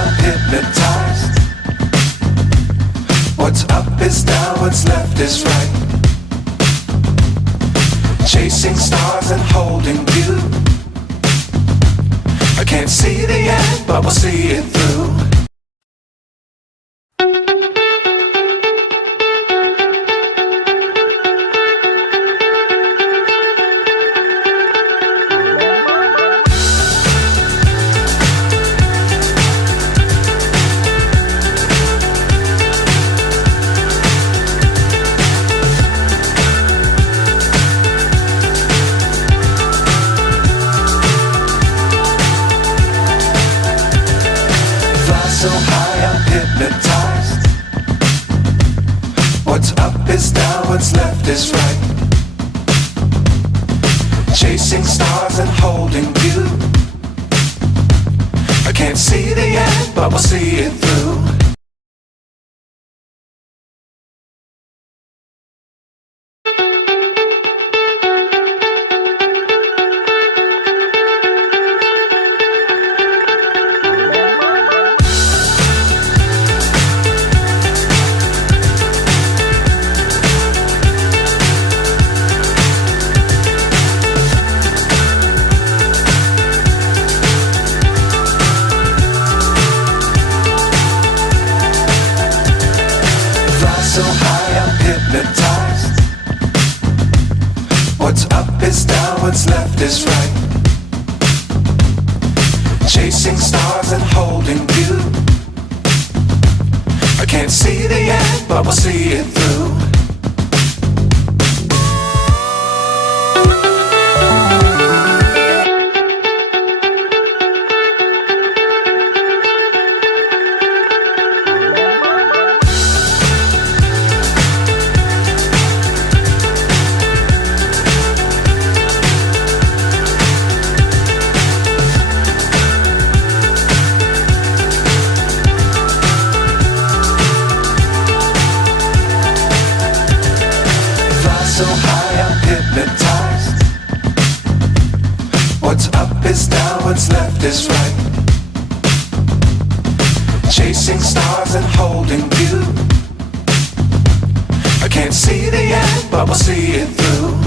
I'm hypnotized. What's up is down, what's left is right. Chasing stars and holding you. I can't see the end, but we'll see it through. So high I'm hypnotized. What's up is down, what's left is right. Chasing stars and holding you. I can't see the end, but we'll see it through. So high I'm hypnotized. What's up is down, what's left is right. Chasing stars and holding you. I can't see the end, but we'll see it through. So high I'm hypnotized. What's up is down, what's left is right. Chasing stars and holding you. I can't see the end, but we'll see it through.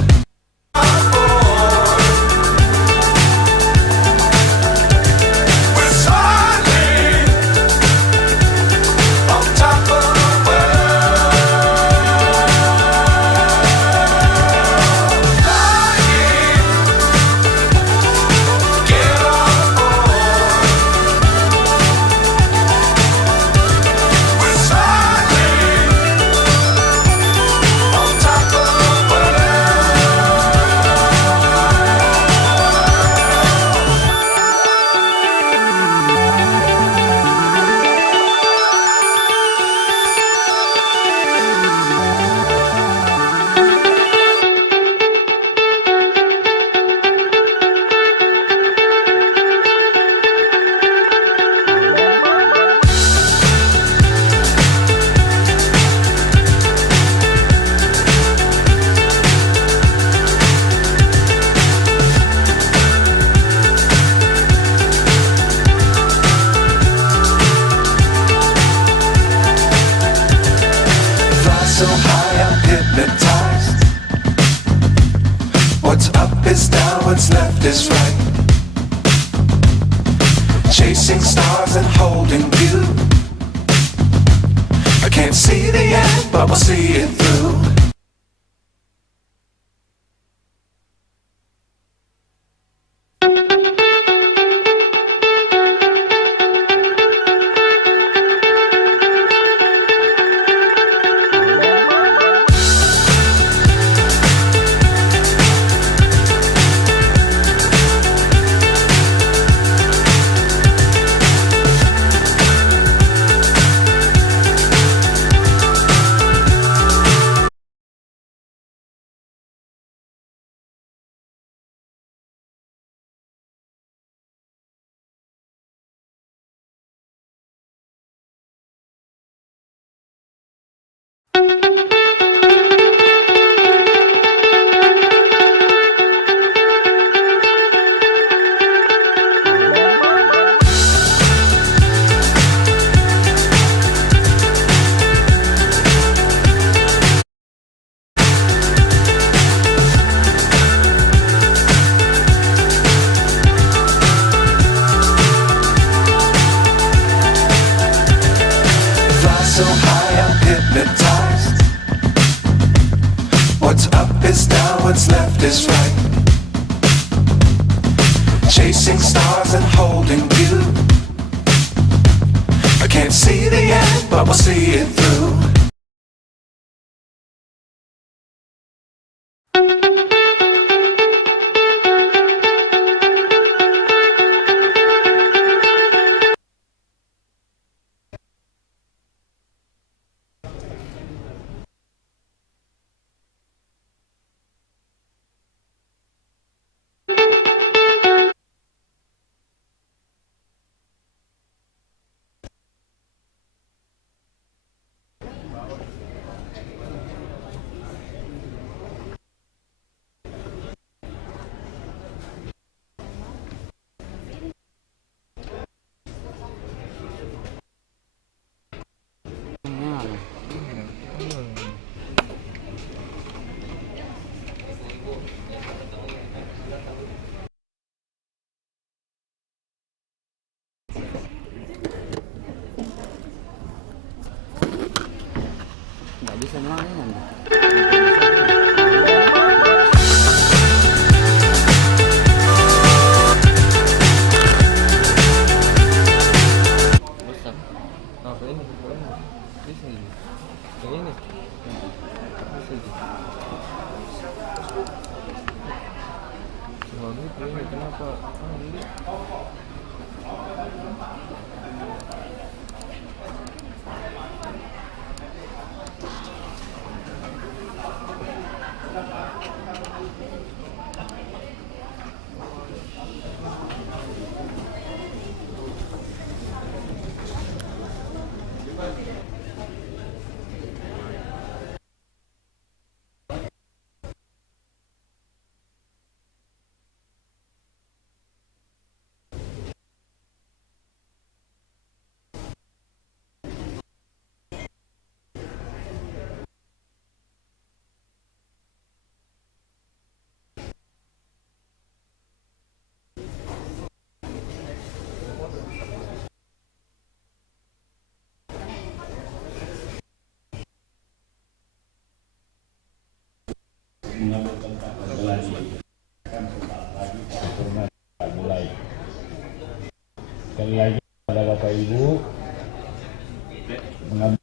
So high I'm hypnotized. What's up is down, what's left is right. Chasing stars and holding you. I can't see the end, but we'll see it through. so high I'm hypnotized. What's up is down, what's left is right. Chasing stars and holding you. I can't see the end, but we'll see it through. Nggak bisa main. Bosan. Apa ini? Bisa ini. Yang ini. Bisa ini. Soalnya ini kenapa? Ini. Menyambut lagi kan sesaat lagi paripurna mulai. Sekali lagi pada Bapak Ibu mengambil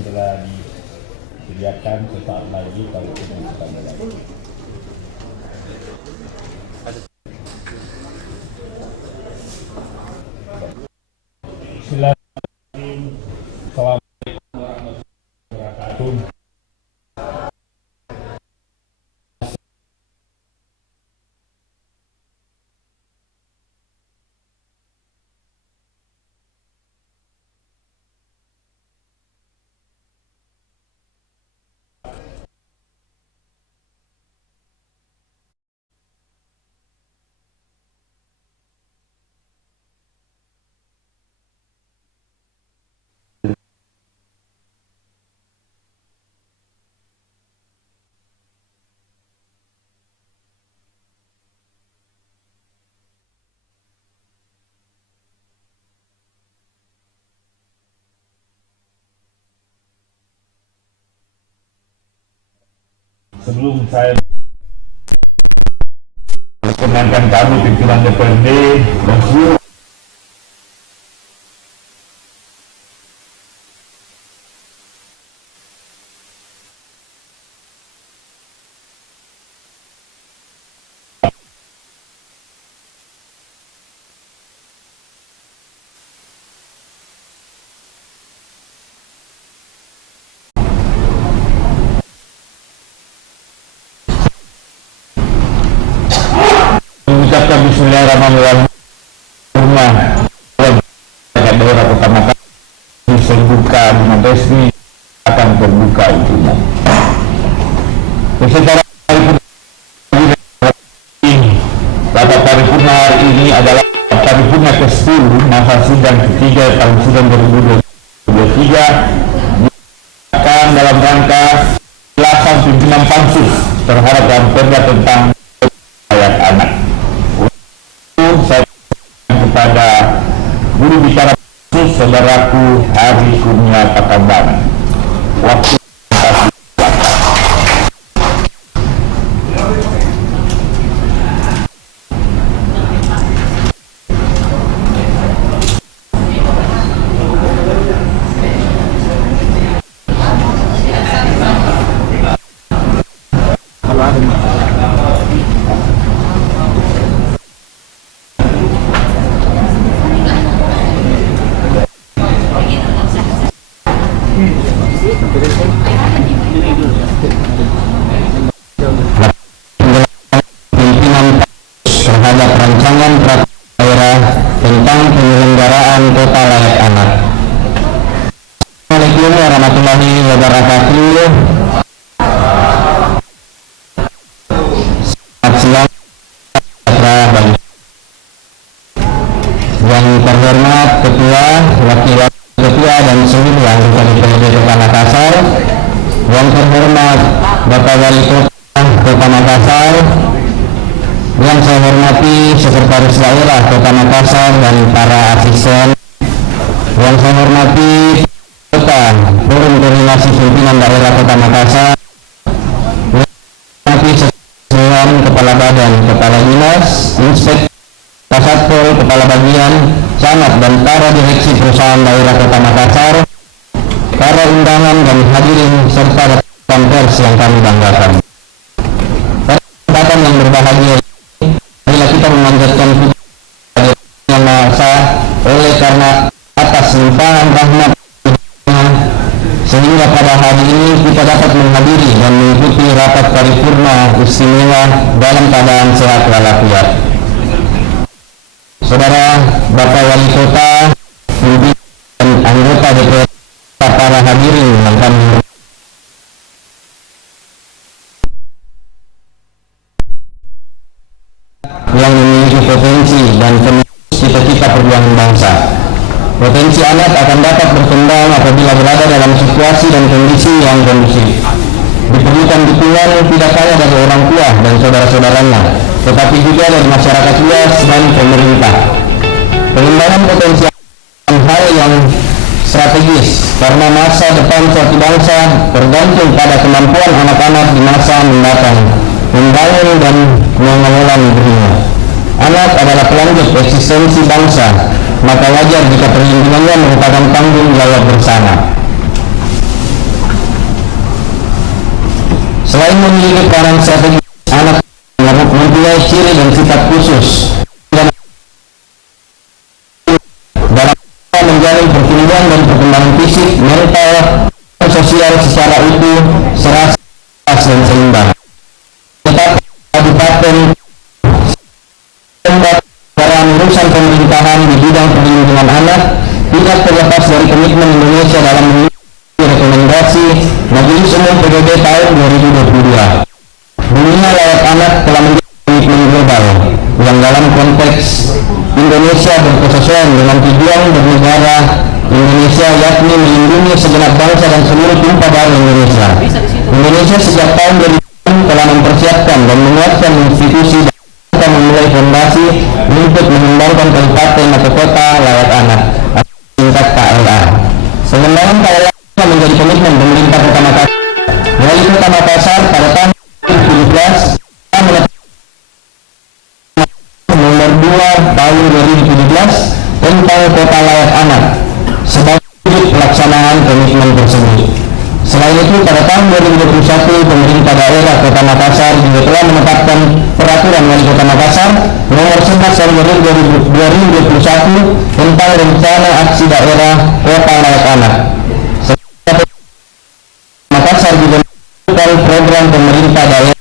telah disediakan sesaat lagi paripurna kita mulai. Silakan. Assalamualaikum warahmatullahi wabarakatuh. Sebelum saya perkenankan kami pimpinan DPRD dan seluruh mengucapkan bismillahirrahmanirrahim. Rumah daerah pertama kali dibuka dengan resmi akan terbuka untuknya. Secara rapat paripurna hari ini adalah paripurna ke-10 masa sidang ketiga tahun sidang 2023 akan dalam rangka ulasan pimpinan pansus terhadap perda tentang ayat anak. Saya kepada guru bicara khusus saudaraku Hari Kurnia Pataban. Waktu terhadap rancangan peraturan daerah tentang penyelenggaraan kota layak anak. Assalamualaikum warahmatullahi wabarakatuh. Selamat siang yang terhormat Ketua, Wakil Ketua dan seluruh anggota DPRD Kota Makassar, yang terhormat Bapak Wali Kota Makassar, yang saya hormati Sekretaris Daerah Kota Makassar dan para asisten, yang saya hormati Kota Forum Koordinasi Pimpinan Daerah Kota Makassar, yang saya hormati Sekretaris Kepala Badan, Kepala Dinas, Inspektur Satpol, Kepala Bagian, Camat dan para direksi perusahaan daerah Kota Makassar, para undangan dan hadirin serta rekan pers yang kami banggakan. Kesempatan yang berbahagia bila kita memanjatkan puji yang Maha oleh karena atas limpahan rahmat sehingga pada hari ini kita dapat menghadiri dan mengikuti rapat paripurna istimewa dalam keadaan sehat walafiat. Saudara Bapak Wali Kota, pimpinan dan anggota DPR, para hadirin yang kami yang memiliki potensi dan cita-cita perjuangan bangsa. Potensi anak akan dapat berkembang apabila berada dalam situasi dan kondisi yang kondusif. Diperlukan dukungan tidak hanya dari orang tua dan saudara-saudaranya, tetapi juga dari masyarakat luas dan pemerintah. Pengembangan potensi hal yang strategis karena masa depan suatu bangsa tergantung pada kemampuan anak-anak di masa mendatang membangun dan mengelola negerinya. Anak adalah pelanjut eksistensi bangsa, maka wajar jika perlindungannya merupakan tanggung jawab bersama. Selain memiliki peran strategis, anak mempunyai ciri dan sifat khusus dalam menjalin pertumbuhan dan perkembangan fisik, mental, dan sosial secara utuh, serasa dan seimbang. Tetap Kabupaten dalam urusan pemerintahan di bidang perlindungan anak tidak terlepas dari komitmen Indonesia dalam rekomendasi Majelis Umum PBB tahun 2022. Dunia layak anak telah menjadi komitmen global yang dalam konteks Indonesia berkesesuaian dengan tujuan bernegara Indonesia, yakni melindungi segenap bangsa dan seluruh tumpah darah Indonesia. Indonesia sejak tahun 2000 telah mempersiapkan dan menguatkan institusi dan memulai fondasi untuk mengembangkan kabupaten atau kota layak anak tingkat KLA. Pengembangan KLA menjadi komitmen pemerintah Kota Makassar. Wali Kota Makassar pada tahun 2017 nomor 2 tahun 2017 tentang kota layak anak sebagai wujud pelaksanaan komitmen tersebut. Selain itu, pada tahun 2021 pemerintah daerah Kota Makassar juga telah menetapkan peraturan Wali Kota Makassar nomor 11 tahun 2021 tentang rencana aksi daerah kota layak anak. Makassar juga melakukan program pemerintah daerah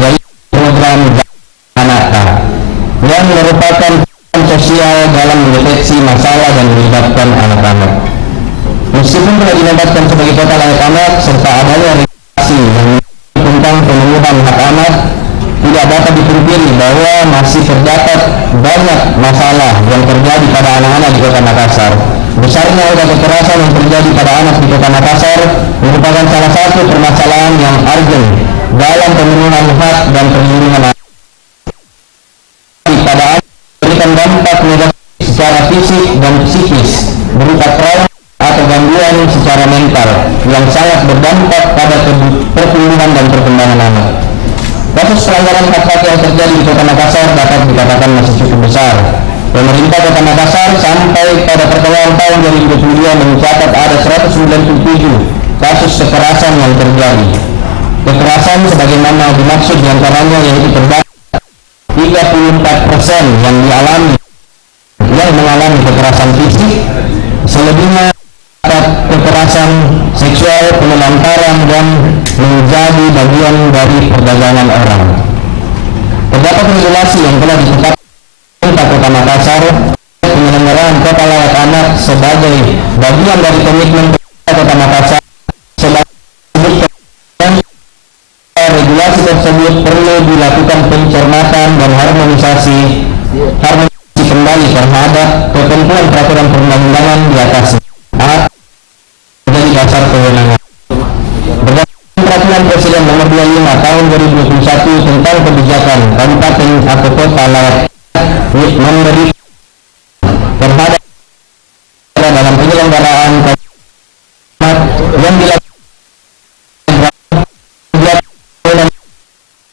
yaitu program anak yang merupakan program sosial dalam mendeteksi masalah dan melibatkan anak-anak. Meskipun telah dinobatkan sebagai kota layak anak serta adanya regulasi yang tentang pemenuhan hak anak, tidak dapat dipungkiri bahwa masih terdapat banyak masalah yang terjadi pada anak-anak di Kota Makassar. Besarnya angka kekerasan yang terjadi pada anak di Kota Makassar merupakan salah satu permasalahan yang urgent dalam pemenuhan hak dan perlindungan anak. Pada anak memberikan dampak negatif secara fisik dan psikis berupa trauma atau gangguan secara mental yang sangat berdampak pada pertumbuhan dan perkembangan anak. Kasus pelanggaran hak hak yang terjadi di Kota Makassar dapat dikatakan masih cukup besar. Pemerintah Kota Makassar sampai pada pertengahan tahun 2022 mencatat ada 197 kasus kekerasan yang terjadi. Kekerasan sebagaimana dimaksud diantaranya yaitu terdapat 34% yang mengalami kekerasan fisik, selebihnya kekerasan seksual, penelantaran, dan menjadi bagian dari perdagangan orang. Terdapat regulasi yang telah ditetapkan Kota Makassar penyelenggaraan kota layak anak sebagai bagian dari komitmen Kota Makassar. Regulasi tersebut perlu dilakukan pencermatan dan harmonisasi kembali terhadap ketentuan peraturan perundang-undangan di atasnya menjadi dasar kewenangan. Berdasarkan Peraturan Presiden Nomor 25 Tahun 2021 tentang kebijakan kabupaten atau kota layak memberi terhadap dalam penyelenggaraan yang dilakukan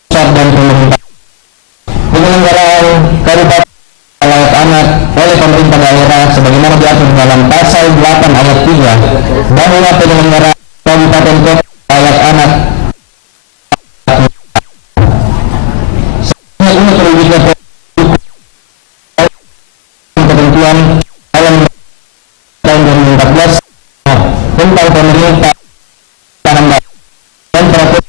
dan pemerintah. Penyelenggaraan kabupaten layak anak oleh pemerintah daerah sebagaimana diatur dalam pasal 8 ayat 3 bahwa penyelenggaraan kabupaten kota layak anak ini terwujudnya ketentuan dalam tahun 2014 tentang pemerintah dan peraturan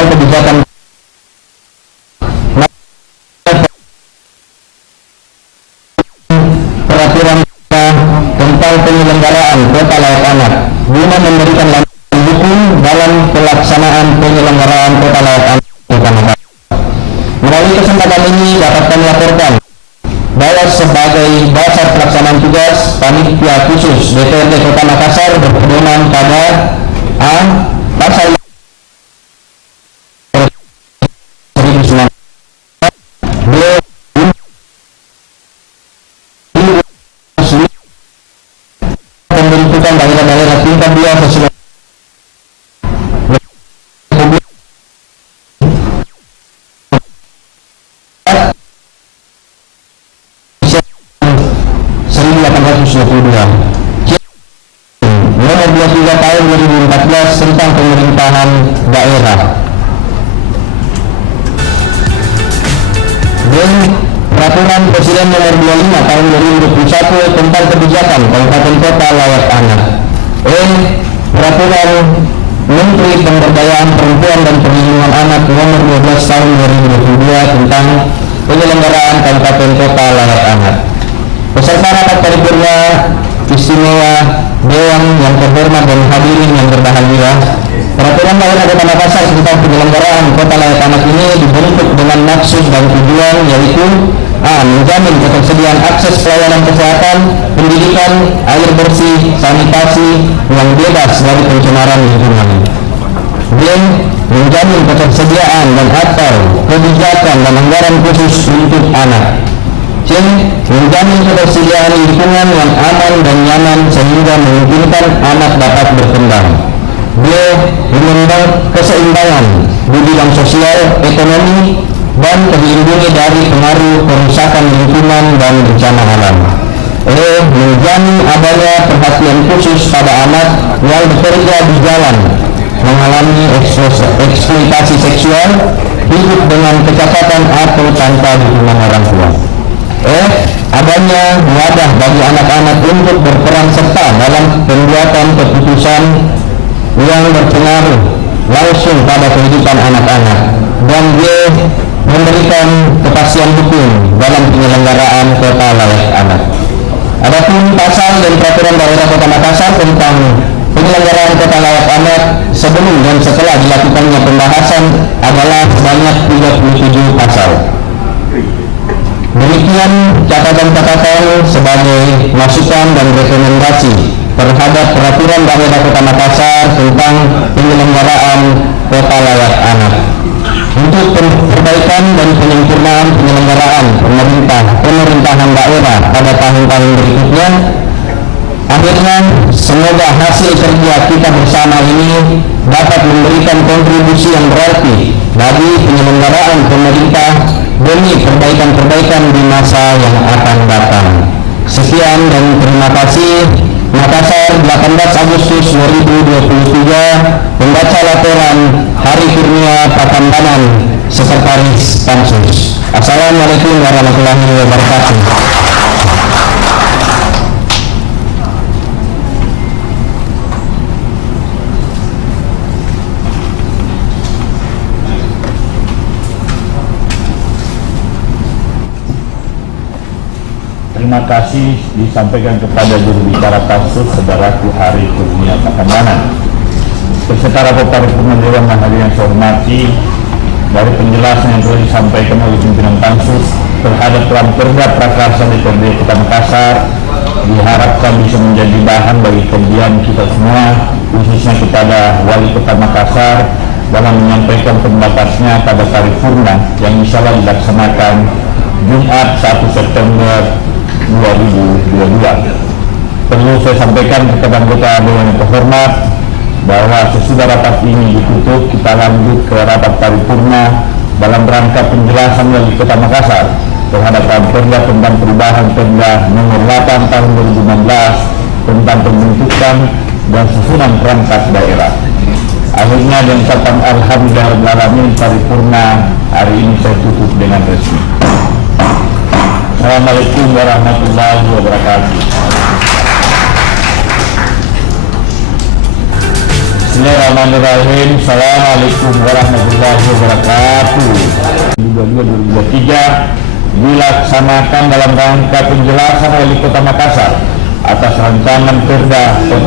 kebijakan peraturan tentang penyelenggaraan kota layak anak guna memberikan landasan hukum dalam pelaksanaan penyelenggaraan kota layak anak Kota Makassar. Melalui kesempatan ini dapat kami laporkan bahwa sebagai dasar pelaksanaan tugas panitia khusus DPRD Kota Makassar berpedoman pada A. Pasal pembentukan daerah-daerah tingkat 2 sesuai Nomor 23 Tahun 2014 tentang pemerintahan daerah. Dan Peraturan Presiden Nomor 25 Tahun 2021 tentang kebijakan kabupaten kota layak anak. Peraturan Menteri Pemberdayaan Perempuan dan Perlindungan Anak Nomor 12 Tahun 2022 tentang penyelenggaraan kabupaten kota layak anak. Peserta rapat paripurna istimewa Dewan yang terhormat dan hadirin yang berbahagia, Peraturan Daerah Kota Makassar tentang penyelenggaraan kota layak anak ini dibentuk dengan maksud dan tujuan yaitu A. Menjamin ketersediaan akses pelayanan kesehatan, pendidikan, air bersih, sanitasi yang bebas dari pencemaran lingkungan. B. Menjamin ketersediaan dan atau kebijakan dan anggaran khusus untuk anak. C. Menjamin ketersediaan lingkungan yang aman dan nyaman sehingga memungkinkan anak dapat berkembang. D. Mengembang keseimbangan di bidang sosial, ekonomi, dan terlindungi dari pengaruh kerusakan lingkungan dan bencana alam. E. Menjamin adanya perhatian khusus pada anak yang bekerja di jalan, mengalami eksploitasi seksual, hidup dengan kecacatan atau tanpa dukungan orang tua. Adanya wadah bagi anak-anak untuk berperan serta dalam pembuatan keputusan yang berpengaruh langsung pada kehidupan anak-anak. Dan D. Memberikan kepastian hukum dalam penyelenggaraan kota layak anak. Adapun pasal dan peraturan daerah Kota Makassar tentang penyelenggaraan kota layak anak sebelum dan setelah dilakukannya pembahasan adalah sebanyak 37 pasal. Demikian catatan-catatan sebagai masukan dan rekomendasi terhadap peraturan daerah Kota Makassar tentang penyelenggaraan kota layak anak. untuk perbaikan dan penyempurnaan penyelenggaraan pemerintahan daerah pada tahun-tahun berikutnya. Akhirnya, semoga hasil kerja kita bersama ini dapat memberikan kontribusi yang berarti bagi penyelenggaraan pemerintah demi perbaikan-perbaikan di masa yang akan datang. Sekian dan terima kasih. Makassar, 18 Agustus 2023. Membaca laporan Hari Kurnia Patambanan, Sekretaris Pansus. Assalamualaikum warahmatullahi wabarakatuh. Terima kasih disampaikan kepada juru bicara Pansus, Saudaraku Hari Kurnia Patambanan. Beserta rapat paripurna Dewan dan hadirin yang saya hormati, dari penjelasan yang telah disampaikan oleh pimpinan Pansus terhadap Perda Prakarsa DPRD Kota Makassar, diharapkan bisa menjadi bahan bagi kajian kita semua, khususnya kepada Wali Kota Makassar dalam menyampaikan pendapatnya pada paripurna yang insyaallah dilaksanakan Jumat 1 September 2022. Perlu saya sampaikan kepada anggota Dewan yang terhormat bahwa sesudah rapat ini ditutup, kita lanjut ke rapat paripurna dalam rangka penjelasan Wali Kota Makassar terhadap Perda tentang perubahan Perda nomor 8 tahun 2016 tentang pembentukan dan susunan perangkat daerah. Akhirnya dengan ucapan alhamdulillahirrahmanirrahim, paripurna hari ini saya tutup dengan resmi. Assalamualaikum warahmatullahi wabarakatuh. Bismillahirrahmanirrahim. Assalamualaikum warahmatullahi wabarakatuh. 2022-2023 dilaksanakan dalam rangka penjelasan Wali Kota Makassar atas rancangan Perda Kota